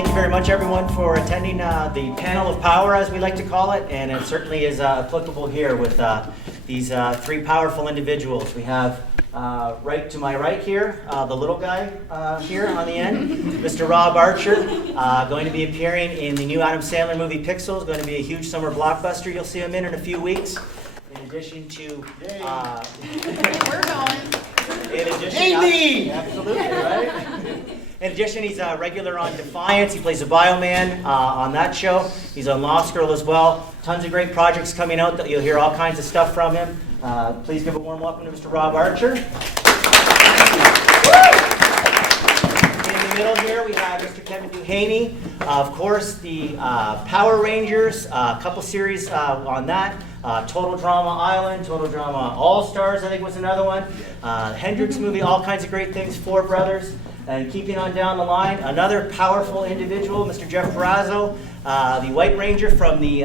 thank you very much, everyone, for attending the panel of power, as we like to call it, and it certainly is applicable here with these three powerful individuals. We have right to my right here, the little guy here on the end, Mr. Rob Archer, going to be appearing in the new Adam Sandler movie Pixels, going to be a huge summer blockbuster. You'll see him in a few weeks. In addition to... We're going. In addition, absolutely, right? In addition, he's a regular on Defiance. He plays a bioman on that show. He's on Lost Girl as well. Tons of great projects coming out that you'll hear all kinds of stuff from him. Please give a warm welcome to Mr. Rob Archer. In the middle here, we have Mr. Kevin Duhaney. Of course, the Power Rangers, a couple series on that. Total Drama Island, Total Drama All-Stars, I think was another one. Hendrix movie, all kinds of great things, Four Brothers. And keeping on down the line, another powerful individual, Mr. Jeff Parazzo, the White Ranger from the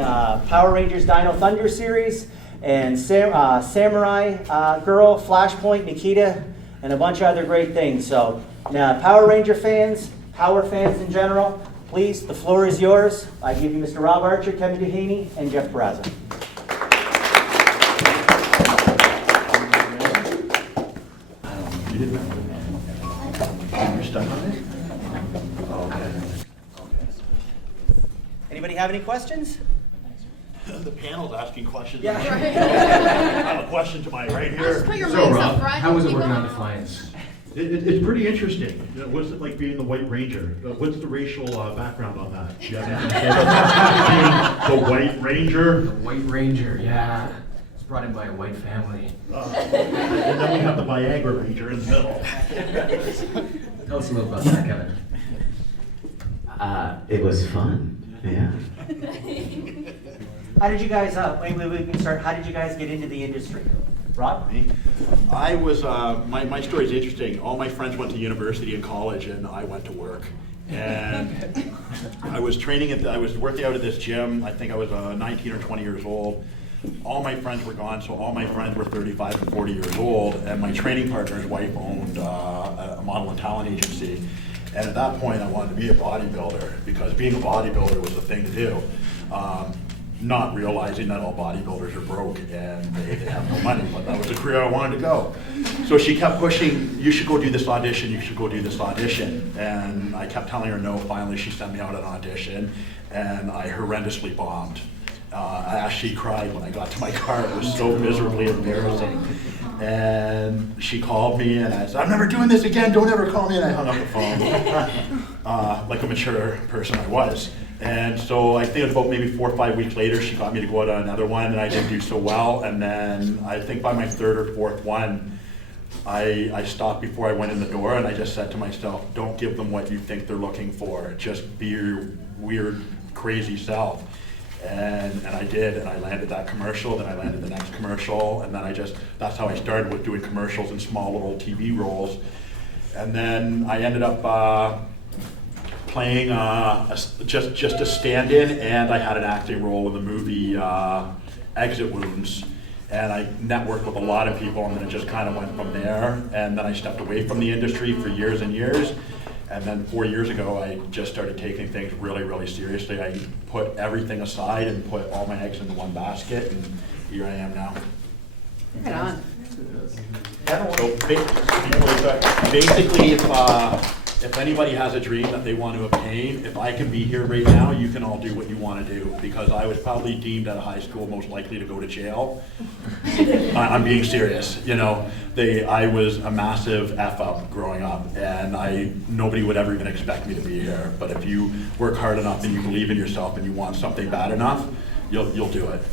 Power Rangers Dino Thunder series, and Samurai Girl, Flashpoint, Nikita, and a bunch of other great things. So, Power Ranger fans, Power fans in general, please, the floor is yours. I give you Mr. Rob Archer, Kevin Duhaney, and Jeff Parazzo. Anybody have any questions? The panel's asking questions. Yeah. I have a question to my right here. Just put your So legs Rob, up front. how was it Keep working on going. Defiance? It's pretty interesting. You know, what's it like being the White Ranger? What's the racial background on that? Do you have anything to say about that? Being the White Ranger. The White Ranger, yeah. It's brought in by a white family. And then we have the Viagra Ranger in the middle. Tell us a little about that, Kevin. It was fun. Yeah. How did you guys, we can start, how did you guys get into the industry? Rob? I was, my story's interesting. All my friends went to university and college, and I went to work. And I was training I was working out at this gym. I think I was 19 or 20 years old. All my friends were gone, so all my friends were 35 and 40 years old, and my training partner's wife owned a model and talent agency. And at that point, I wanted to be a bodybuilder because being a bodybuilder was the thing to do. Not realizing that all bodybuilders are broke and they have no money, but that was the career I wanted to go. So she kept pushing, you should go do this audition, you should go do this audition. And I kept telling her no. Finally, she sent me out an audition, and I horrendously bombed. I actually cried when I got to my car. It was so miserably embarrassing. And she called me and I said, I'm never doing this again, don't ever call me. And I hung up the phone, like a mature person I was. And so I think about maybe 4 or 5 weeks later, she got me to go out on another one, and I didn't do so well. And then I think by my third or fourth one, I stopped before I went in the door, and I just said to myself, don't give them what you think they're looking for. Just be your weird, crazy self. And I did, and I landed that commercial, then I landed the next commercial, and then that's how I started with doing commercials and small little TV roles. And then I ended up playing just a stand-in, and I had an acting role in the movie Exit Wounds. And I networked with a lot of people, and then it just kind of went from there. And then I stepped away from the industry for years and years. And then 4 years ago, I just started taking things really, really seriously. I put everything aside and put all my eggs into one basket, and here I am now. Right on. So basically, if anybody has a dream that they want to obtain, if I can be here right now, you can all do what you want to do, because I was probably deemed at a high school most likely to go to jail. I'm being serious. You know, I was a massive F up growing up, and nobody would ever even expect me to be here. But if you work hard enough and you believe in yourself and you want something bad enough, you'll do it.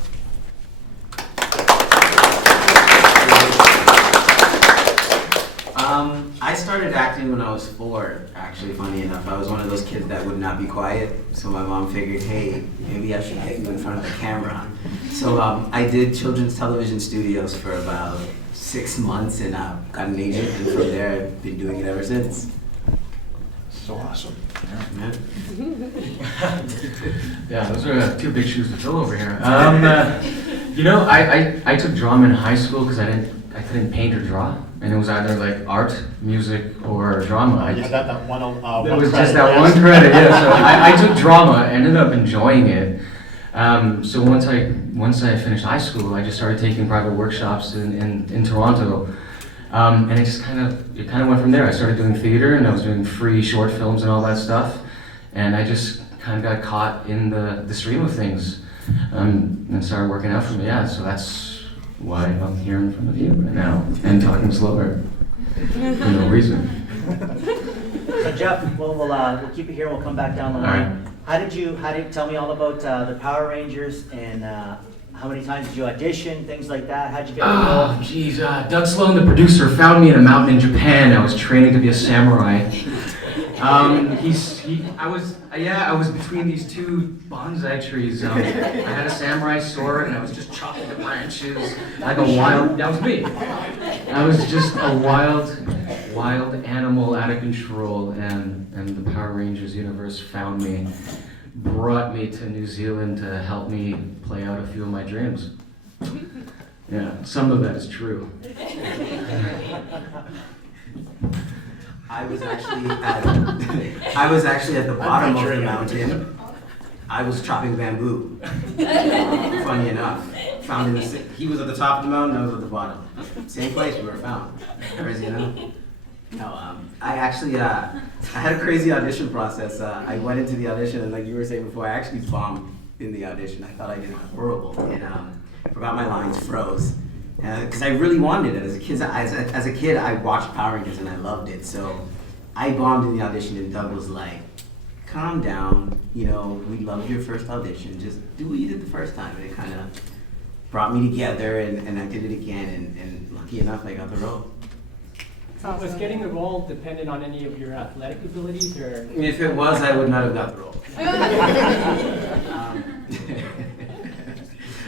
I started acting when I was 4, actually, funny enough. I was one of those kids that would not be quiet, so my mom figured, hey, maybe I should get you in front of the camera. So I did children's television studios for about 6 months, and got an agent, and from there I've been doing it ever since. So awesome. Yeah. Yeah, those are 2 big shoes to fill over here. You know, I took drama in high school because I didn't I couldn't paint or draw, and it was either like art, music, or drama. You got that one. It was just that one credit, yeah. So I took drama, ended up enjoying it. So once I finished high school, I just started taking private workshops in Toronto, and it kind of went from there. I started doing theater, and I was doing free short films and all that stuff, and I just kind of got caught in the stream of things, and started working out from it. Yeah, so that's why I'm here in front of you right now and talking slower for no reason. So Jeff, we'll keep it here. We'll come back down the All line. right. How did tell me all about the Power Rangers and how many times did you audition, things like that? How'd you get Oh, involved? geez, Doug Sloan, the producer, found me in a mountain in Japan. I was training to be a samurai. I was between these two bonsai trees. I had a samurai sword and I was just chopping the branches like a wild. That was me. I was just a wild animal out of control, and the Power Rangers universe found me, brought me to New Zealand to help me play out a few of my dreams. Yeah, some of that is true. I was actually at the bottom of the mountain. I was chopping bamboo. Funny enough, found in the he was at the top of the mountain. I was at the bottom. Same place we were found. Crazy enough. No, I actually I had a crazy audition process. I went into the audition, and like you were saying before, I actually bombed in the audition. I thought I did horrible, and forgot my lines, froze. Because I really wanted it as a kid. As a kid, I watched Power Rangers and I loved it. So I bombed in the audition, and Doug was like, "Calm down. You know, we loved your first audition. Just do what you did the first time." And it kind of brought me together, and I did it again. And lucky enough, I got the role. Was getting the role dependent on any of your athletic abilities, or? If it was, I would not have got the role.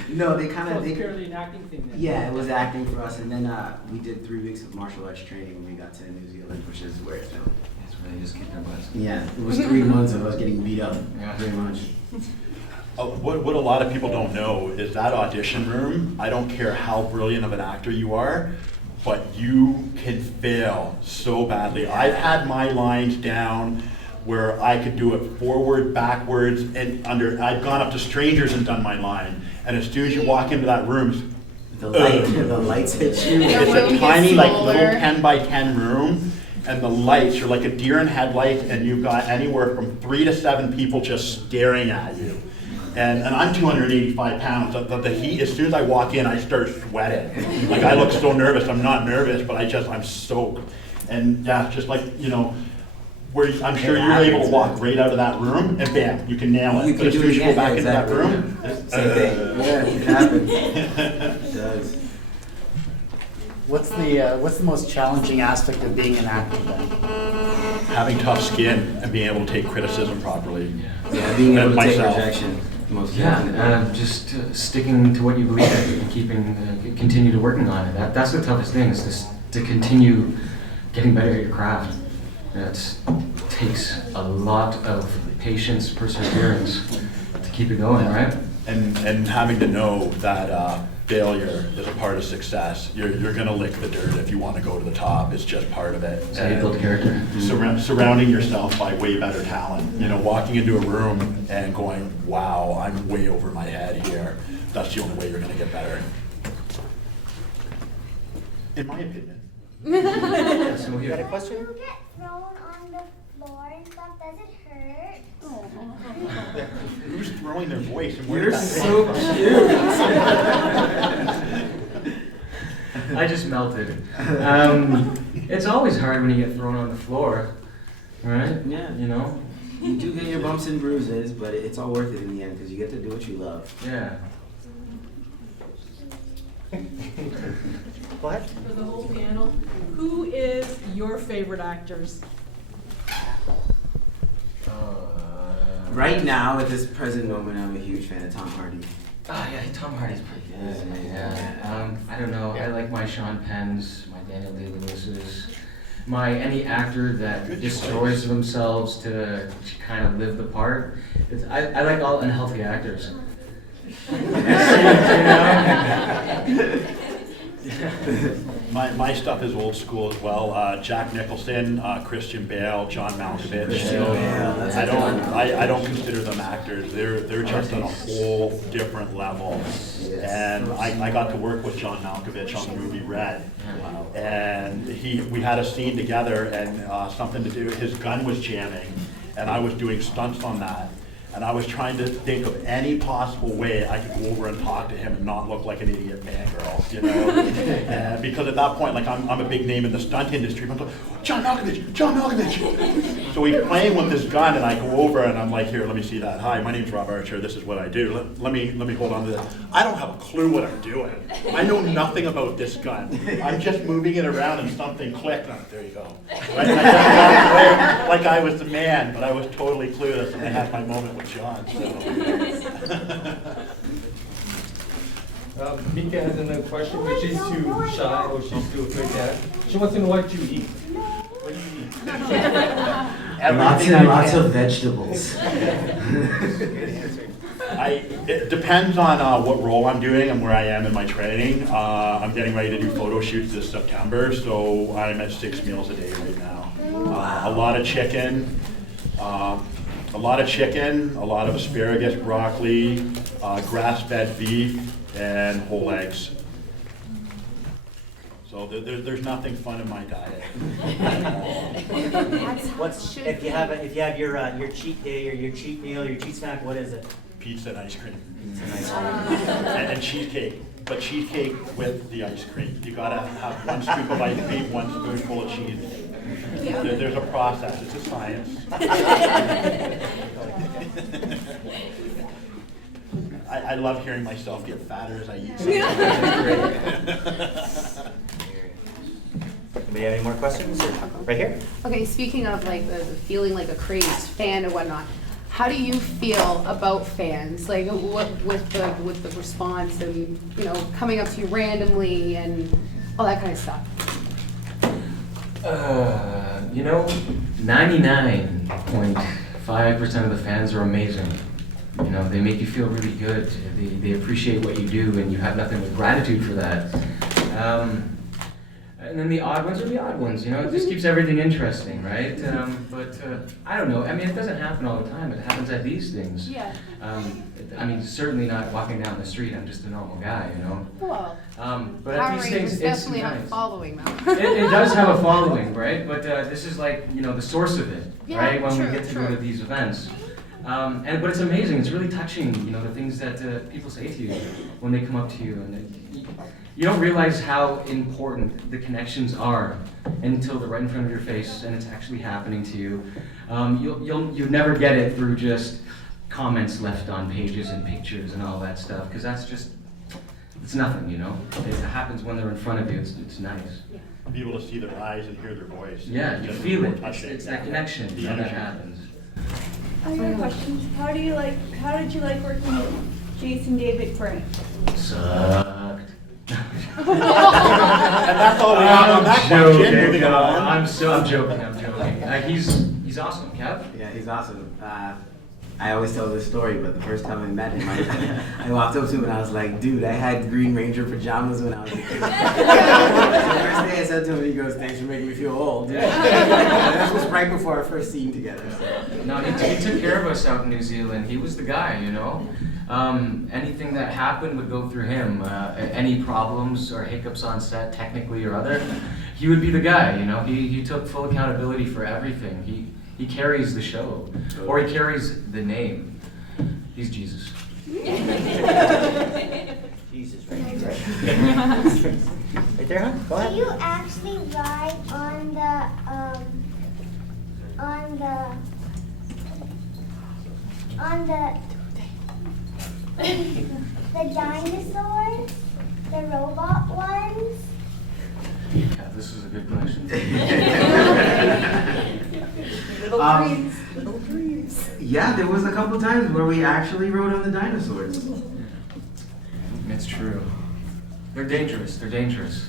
No, they kind So of. it's purely an acting thing then? Yeah, it was acting for us, and then we did 3 weeks of martial arts training when we got to New Zealand, which is where it's filmed. That's where they just kicked our butts. Yeah, it was 3 months of us getting beat up, pretty much. What a lot of people don't know is that audition room, I don't care how brilliant of an actor you are, but you can fail so badly. I've had my lines down where I could do it forward, backwards, and I've gone up to strangers and done my line. And as soon as you walk into that room, The lights hit you. it's room a gets tiny, like smaller. little 10 by 10 room, and the lights are like a deer in headlights, and you've got anywhere from 3 to 7 people just staring at you. And I'm 285 pounds. The heat, as soon as I walk in, I start sweating. Like I look so nervous. I'm not nervous, but I'm soaked. And yeah, just like, you know, where I'm sure you're able to walk right out of that room and bam, you can nail it. You But can as do soon it as you go again, back yeah, into that exactly. room, Same thing. Yeah, it happens. It does. What's the most challenging aspect of being an actor then? having tough skin and being able to take criticism properly. Yeah, being able to take Myself. rejection. Most Yeah, definitely. just sticking to what you believe in and continue to working on it. That's the toughest thing, is to continue getting better at your craft. It takes a lot of patience, perseverance to keep it going, right? And having to know that failure is a part of success. You're gonna lick the dirt if you want to go to the top. It's just part of it. That's how you build character. Surrounding yourself by way better talent. You know, walking into a room and going, wow, I'm way over my head here. That's the only way you're gonna get better. In my opinion. Yes, and we You got a have- question? You get thrown on the floor and stuff, does it hurt? Who's throwing their voice and where You're did that so come from? cute. I just melted. It's always hard when you get thrown on the floor, right? Yeah. You know? You do get your bumps and bruises, but it's all worth it in the end because you get to do what you love. Yeah. Go ahead. For the whole panel, who is your favorite actors? Right now, at this present moment, I'm a huge fan of Tom Hardy. Oh yeah, Tom Hardy's pretty good. Yeah. I don't know. I like my Sean Penns, my Daniel Day-Lewis's, my any actor that destroys themselves to kind of live the part. I like all unhealthy actors. You know? My stuff is old school as well. Jack Nicholson, Christian Bale, John Malkovich. I don't consider them actors. They're just on a whole different level. And I got to work with John Malkovich on the movie Red. And we had a scene together, and something to do. His gun was jamming, and I was doing stunts on that. And I was trying to think of any possible way I could go over and talk to him and not look like an idiot fangirl, you know? And because at that point, like, I'm a big name in the stunt industry. I'm like, John Malkovich. So he's playing with this gun, and I go over and I'm like, here, let me see that. Hi, my name's Rob Archer. This is what I do. Let me hold on to this. I don't have a clue what I'm doing. I know nothing about this gun. I'm just moving it around, and something clicked. And there you go. Right? And I just walked away like I was the man, but I was totally clueless, and I had my moment with John. So. Mika has another question, but she's too shy or she's too afraid to ask. She wants to know what you eat. What do you eat? Lots and lots of vegetables. It depends on what role I'm doing and where I am in my training. I'm getting ready to do photo shoots this September, so I'm at 6 meals a day right now. A lot of chicken. A lot of asparagus, broccoli, grass-fed beef, and whole eggs. So there's nothing fun in my diet. What's if you have your cheat day or your cheat meal, your cheat snack? What is it? Pizza and ice cream. And cheesecake. But cheesecake with the ice cream. You gotta have one scoop of ice cream, one spoonful of cheese. There's a process. It's a science. I love hearing myself get fatter as I eat something. Anybody have any more questions? Right here. Okay, speaking of like the feeling like a crazed fan or whatnot, how do you feel about fans? Like what with the response and coming up to you randomly and all that kind of stuff. 99.5% of the fans are amazing. They make you feel really good. They appreciate what you do, and you have nothing but gratitude for that. And then the odd ones are the odd ones. It just keeps everything interesting, right? But I don't know. I mean, it doesn't happen all the time. It happens at these things. Yeah. Certainly not walking down the street. I'm just a normal guy, Well, but Power at these Rangers things, definitely it's have a nice. following though. It does have a following, right? But this is like, the source of it, Yeah, right? When true, we get to go true. to these events. But it's amazing. It's really touching, the things that people say to you when they come up to you. And you don't realize how important the connections are until they're right in front of your face and it's actually happening to you. You'll never get it through just comments left on pages and pictures and all that stuff, because it's nothing, It happens when they're in front of you. It's nice. Be able to see their eyes and hear their voice. Yeah, you Just feel it. touching. It's that connection The when that energy. happens. I have questions. How did you like working with Jason David Frank? Sucked. And that's all we have on that question. Moving on. I'm joking. He's awesome, Kev. Yeah, he's awesome. I always tell this story, but the first time I met him, I walked up to him and I was like, dude, I had Green Ranger pajamas when I was a kid. The first thing I said to him, he goes, thanks for making me feel old. This was right before our first scene together. So. No, he took care of us out in New Zealand. He was the guy, Anything that happened would go through him. Any problems or hiccups on set, technically or other, he would be the guy, He took full accountability for everything. He carries the show, or he carries the name. He's Jesus. Jesus, right there, huh? Go ahead. Do you actually ride on the the dinosaurs, the robot ones? Yeah, this is a good question. Little dreams. Yeah, there was a couple times where we actually rode on the dinosaurs. It's true. They're dangerous. You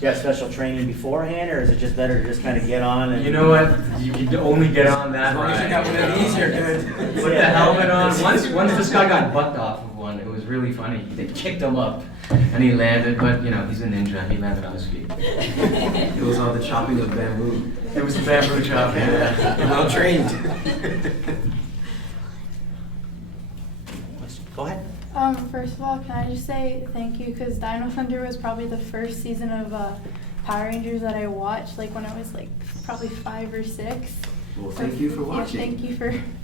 got special training beforehand, or is it just better to just kind of get on and? You know what? You can only get on that As long as you ride. got one of these, you're good. Put the helmet on. Once this guy got bucked off of one, it was was really funny. They kicked him up, and he landed, but you know, he's a ninja. He landed on his feet. It was all the chopping of bamboo. It was bamboo chopping. Yeah. Well trained. Go ahead. First of all, can I just say thank you, because Dino Thunder was probably the first season of Power Rangers that I watched, like when I was like probably 5 or 6. Well, thank you for watching. Yeah,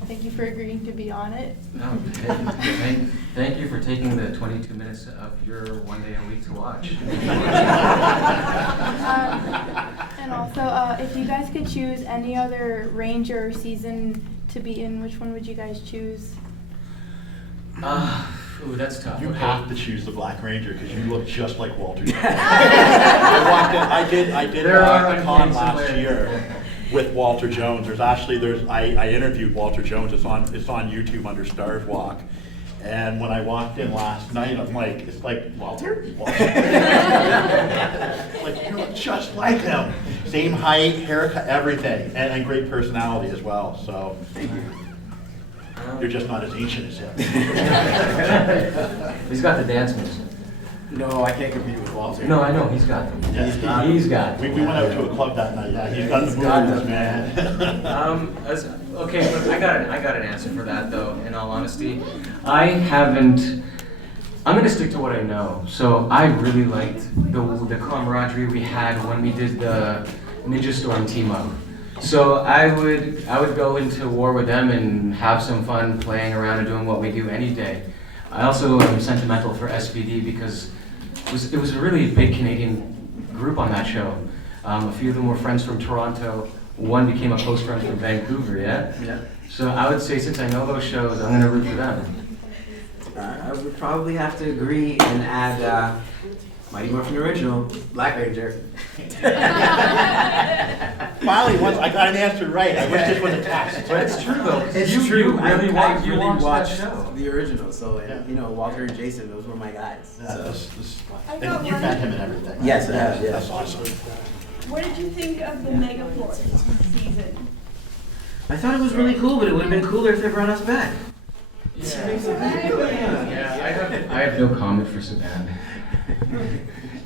thank you for agreeing to be on it. No, thank you for taking the 22 minutes of your one day a week to watch. And also, if you guys could choose any other Ranger season to be in, which one would you guys choose? Ooh, that's tough. You Okay. have to choose the Black Ranger because you look just like Walter. I did There are a con uncanny last similarities. year with Walter Jones. I interviewed Walter Jones. It's on YouTube under Stars Walk. And when I walked in last night, I'm like, it's like, Walter? Like, you look just like him. Same height, haircut, everything, and great personality as well. So thank you. You're just not as ancient as him. He's got the dance moves. No, I can't compete with Walter. No, I know, he's got them. Yeah, He's got them. We went out to a club that night. Yeah, he's got the moves, man. Okay, look, I got an answer for that though, in all honesty. I'm gonna stick to what I know. So I really liked the camaraderie we had when we did the Ninja Storm team up. So I would go into war with them and have some fun playing around and doing what we do any day. I also am sentimental for SPD because it was a really big Canadian group on that show. A few of them were friends from Toronto. One became a close friend from Vancouver, yeah? Yeah. So I would say since I know those shows, I'm gonna root for them. I would probably have to agree and add Mighty Morphin Original, Black Ranger. Finally, once I got an answer right. I wish this was a test. But it's true though. It's you true. really I watched really that watched show. the original. So, Yeah. you know, Walter and Jason, those were my guys. Yeah, So. and you met him and everything. Right? Yes, I have, yeah. That's awesome. What did you think of the Mega Force season? I thought it was really cool, but it would have been cooler if they brought us back. Yeah, I have no comment for Saban.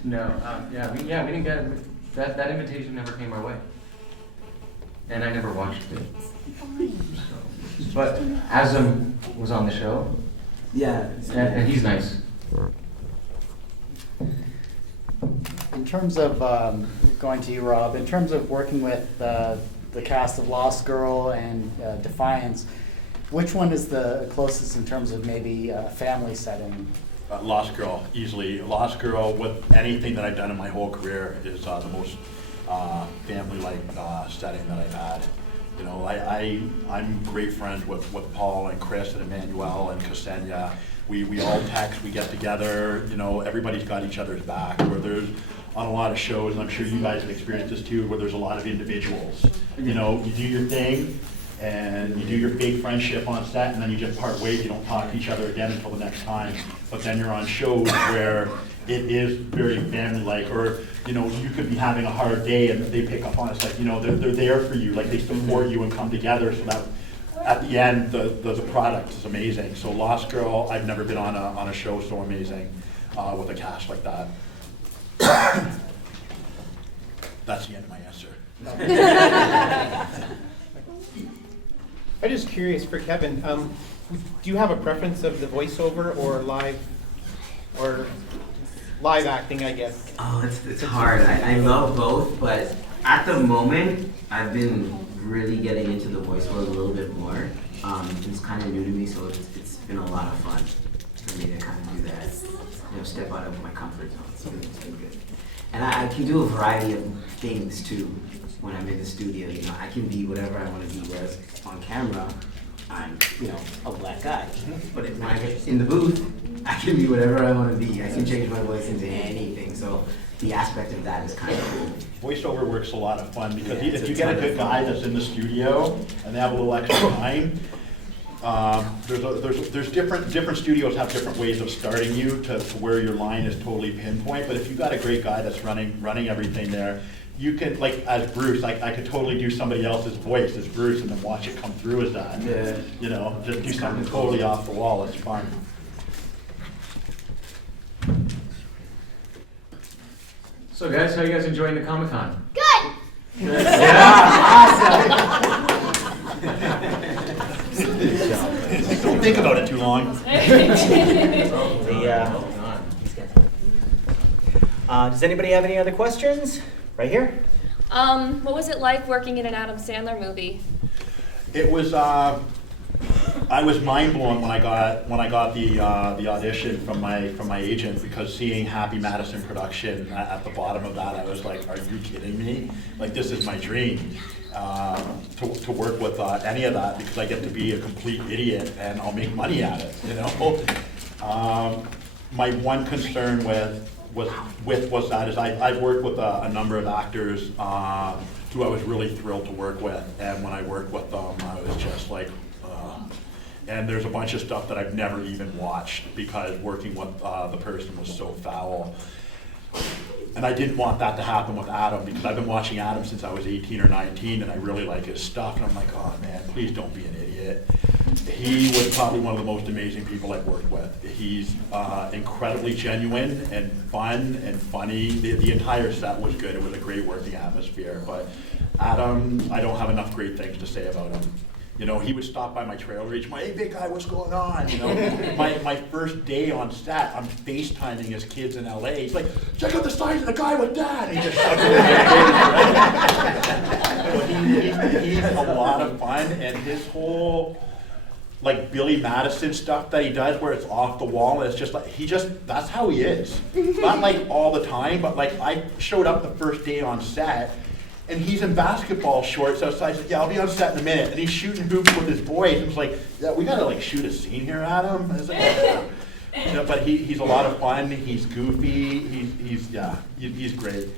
No, we didn't get that invitation never came our way, and I never watched it. So, but Azam was on the show, Yeah. and he's nice. In terms of, going to you, Rob, in terms of working with the cast of Lost Girl and Defiance, which one is the closest in terms of maybe a family setting? Lost Girl, easily. Lost Girl, with anything that I've done in my whole career, is the most family-like setting that I've had. You know, I'm great friends with Paul and Chris and Emmanuel and Ksenia. We all text, we get together, you know, everybody's got each other's back. Where there's on a lot of shows, and I'm sure you guys have experienced this too, where there's a lot of individuals. You know, you do your thing, and you do your big friendship on set, and then you just part ways, you don't talk to each other again until the next time. But then you're on shows where it is very family-like, or, you know, you could be having a hard day and they pick up on it. It's like, you know, they're there for you, like they support you and come together so that at the end, the product is amazing. So Lost Girl, I've never been on a show so amazing with a cast like that. That's the end of my answer. I'm just curious for Kevin, do you have a preference of the voiceover or live acting, I guess? Oh, it's hard. I love both, but at the moment, I've been really getting into the voice world a little bit more. It's kind of new to me, so it's been a lot of fun for me to kind of do that. You know, step out of my comfort zone. It's been good. And I can do a variety of things too when I'm in the studio. You know, I can be whatever I want to be, whereas on camera, I'm, you know, a black guy. But when I get in the booth, I can be whatever I want to be. I can change my voice into anything. So the aspect of that is kind of cool. Voiceover work's a lot of fun because Yeah, if you get a good guy that's in the studio and they have a little extra time, there's different studios have different ways of starting you to where your line is totally pinpoint. But if you've got a great guy that's running everything there, you can, like as Bruce, I could totally do somebody else's voice as Bruce and then watch it come through as that. Yeah. You know, just do something totally off the wall. It's fun. So guys, how you guys enjoying the Comic-Con? Good. Don't think about it too long. Does anybody have any other questions? Right here. What was it like working in an Adam Sandler movie? It was. I was mind blown when I got the audition from my agent, because seeing Happy Madison production at the bottom of that, I was like, are you kidding me? Like, this is my dream to work with any of that, because I get to be a complete idiot and I'll make money at it. You know. My one concern was that is I've worked with a number of actors who I was really thrilled to work with, and when I worked with them, I was just like, and there's a bunch of stuff that I've never even watched because working with the person was so foul. And I didn't want that to happen with Adam, because I've been watching Adam since I was 18 or 19, and I really like his stuff, and I'm like, oh man, please don't be an idiot. He was probably one of the most amazing people I've worked with. He's incredibly genuine and fun and funny. The entire set was good. It was a great working atmosphere. But Adam, I don't have enough great things to say about him. You know, he would stop by my trailer, he's like, hey big guy, what's going on? You know, my first day on set, I'm FaceTiming his kids in LA. He's like, check out the size of the guy with dad. And he just shoves it. He's a lot of fun, and his whole like Billy Madison stuff that he does where it's off the wall, and it's just like, that's how he is. Not like all the time, but like I showed up the first day on set, and he's in basketball shorts outside. He said, yeah, I'll be on set in a minute. And he's shooting hoops with his boys. And it's like, yeah, we gotta like shoot a scene here, Adam. And it's like, yeah. You know, but he's a lot of fun. He's goofy. He's great.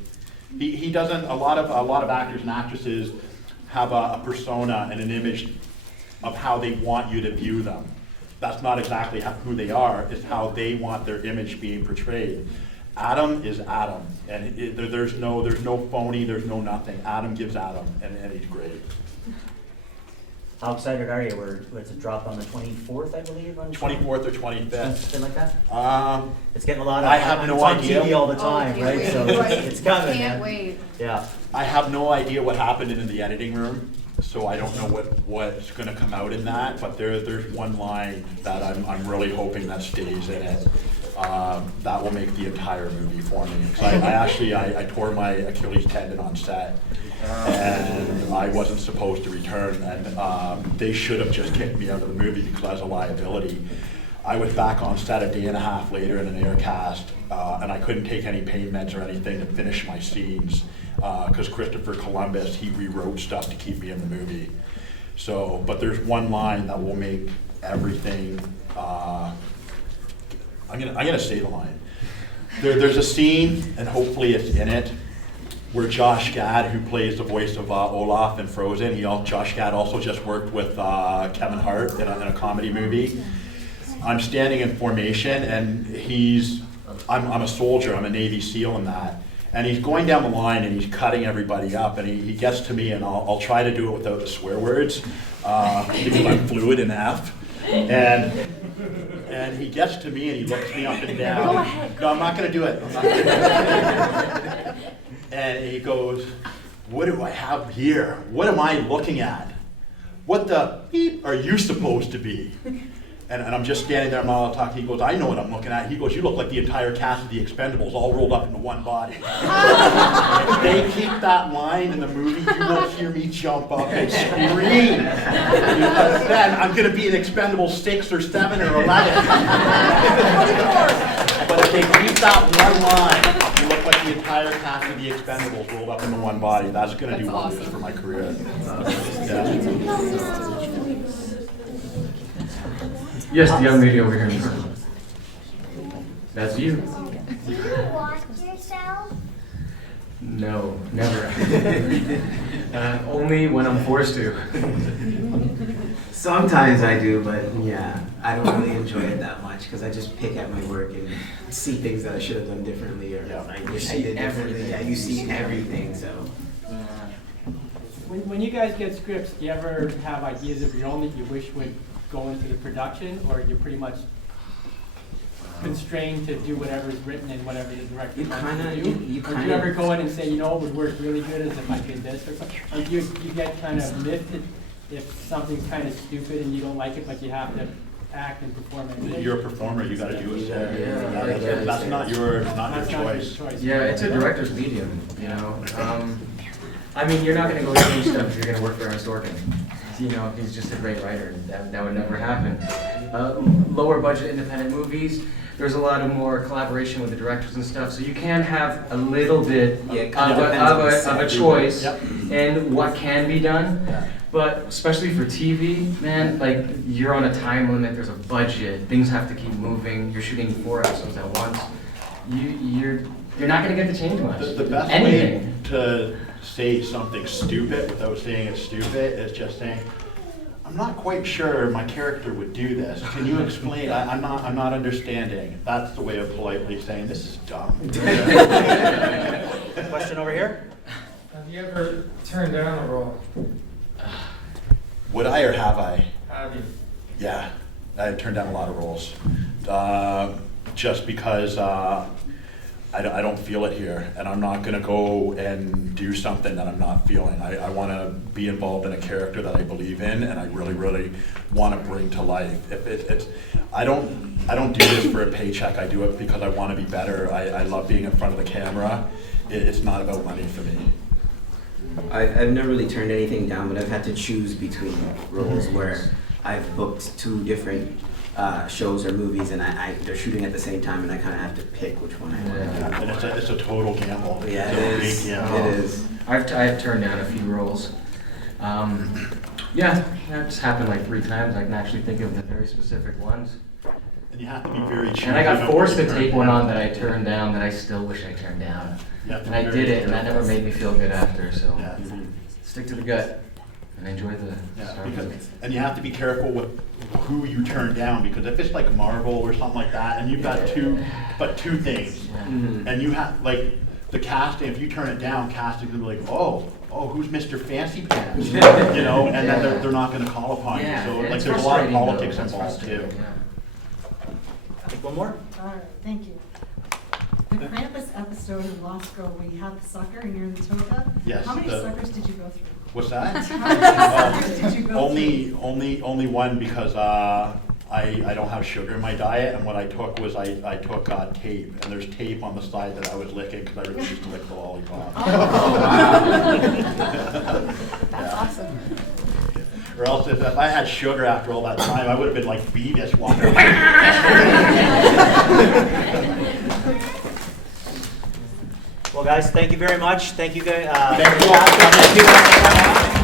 He doesn't. A lot of actors and actresses have a persona and an image of how they want you to view them. That's not exactly who they are. It's how they want their image being portrayed. Adam is Adam, and there's no phony, there's no nothing. Adam gives Adam, and he's great. How excited are you? It's a drop on the 24th, I believe. On 24th or 25th. Something like that? It's getting a lot of, I have no idea. It's on TV all the time, right? Wait. So it's coming, Can't man. wait. Yeah. I have no idea what happened in the editing room, so I don't know what's going to come out in that, but there's one line that I'm really hoping that stays in it. That will make the entire movie for me. Because I tore my Achilles tendon on set, and I wasn't supposed to return, and they should have just kicked me out of the movie because I was a liability. I was back on set a day and a half later in an air cast, and I couldn't take any pain meds or anything to finish my scenes because Christopher Columbus, he rewrote stuff to keep me in the movie. So, but there's one line that will make everything. I'm gonna say the line. There's a scene, and hopefully it's in it, where Josh Gad, who plays the voice of Olaf in Frozen, Josh Gad also just worked with Kevin Hart in a comedy movie. I'm standing in formation, and I'm a soldier, I'm a Navy SEAL in that, and he's going down the line and he's cutting everybody up, and he gets to me, and I'll try to do it without the swear words, because I'm fluid in F. And he gets to me and he looks me up and down. Go ahead. No, I'm not going to do it. And he goes, what do I have here? What am I looking at? What the beep are you supposed to be? And I'm just standing there, I'm not allowed to talk. He goes, I know what I'm looking at. He goes, you look like the entire cast of The Expendables all rolled up into one body. If they keep that line in the movie, you will hear me jump up and scream. Because then I'm going to be in Expendables 6 or 7 or 11. But if they keep that one line, you look like the entire cast of The Expendables rolled up into one body. That's going to do wonders awesome. for my career. Yeah. Yes, the young lady over here in front. That's you. Do you watch yourself? No, never. Only when I'm forced to. Sometimes I do, but yeah, I don't really enjoy it that much because I just pick at my work and see things that I should have done differently, or I wish I did differently. Yeah, you see everything, so. When you guys get scripts, do you ever have ideas of your own that you wish would go into the production, or you're pretty much constrained to do whatever's written and whatever the director You wants kinda- to do? you Or do kinda- you ever go in and say, you know, it would work really good as if I did this or something? Or do you get kind of miffed if something's kind of stupid and you don't like it, but you have to act and perform it? You're a performer, you gotta do it. Yeah. That's not your That's not your choice. Yeah, it's a director's medium, you know. I mean, you're not gonna go change stuff if you're gonna work for Ernest Orkin. You know, he's just a great writer. That would never happen. Lower budget independent movies, there's a lot of more collaboration with the directors and stuff, so you can have a little bit of a choice in what can be done. But especially for TV, man, like you're on a time limit, there's a budget, things have to keep moving, you're shooting 4 episodes at once. You're not gonna get to change much. The best Anything. way to say something stupid without saying it's stupid is just saying, I'm not quite sure my character would do this. Can you explain? I'm not understanding. That's the way of politely saying this is dumb. Question over here? Have you ever turned down a role? Would I or have I? Have you? Yeah, I've turned down a lot of roles. Just because I don't feel it here, and I'm not gonna go and do something that I'm not feeling. I wanna be involved in a character that I believe in, and I really, really wanna bring to life. I don't do this for a paycheck, I do it because I wanna be better. I love being in front of the camera. It's not about money for me. I've never really turned anything down, but I've had to choose between roles where I've booked 2 different shows or movies, and they're shooting at the same time, and I kind of have to pick which one I want. And it's a total gamble. Yeah, It's a it big is. gamble. It is. I've turned down a few roles. Yeah, that's happened like 3 times. I can actually think of the very specific ones. And you have to be very choosy. And I got about forced what to you take turn one down. on that I turned down that I still wish I turned down. You have to And be I very did it, and that careful. never made me feel good after. So Yeah. stick to the gut and enjoy the Yeah, Star because, Wars. and you have to be careful with who you turn down, because if it's like Marvel or something like that, and you've got two things, Mhm. and you have, like, the casting, if you turn it down, casting will be like, oh, who's Mr. Fancy Pants? You know, and then they're not gonna call upon you, Yeah, so and like it's there's a lot of frustrating, though. politics That's involved too. frustrating, yeah. I think one more? All right, thank you. The Krampus episode in Lost Girl, where you have the sucker and you're in the toga. Yes, How many the- suckers did you go through? What's that? How many suckers did you go through? Only one, because I don't have sugar in my diet, and what I took was I took tape, and there's tape on the side that I was licking because I refused to lick the lollipop. Oh, wow. That's awesome. Or else if I had sugar after all that time, I would have been like Beavis walking. Well, guys, thank you very much. Thank you guys. Thank you. Thank you.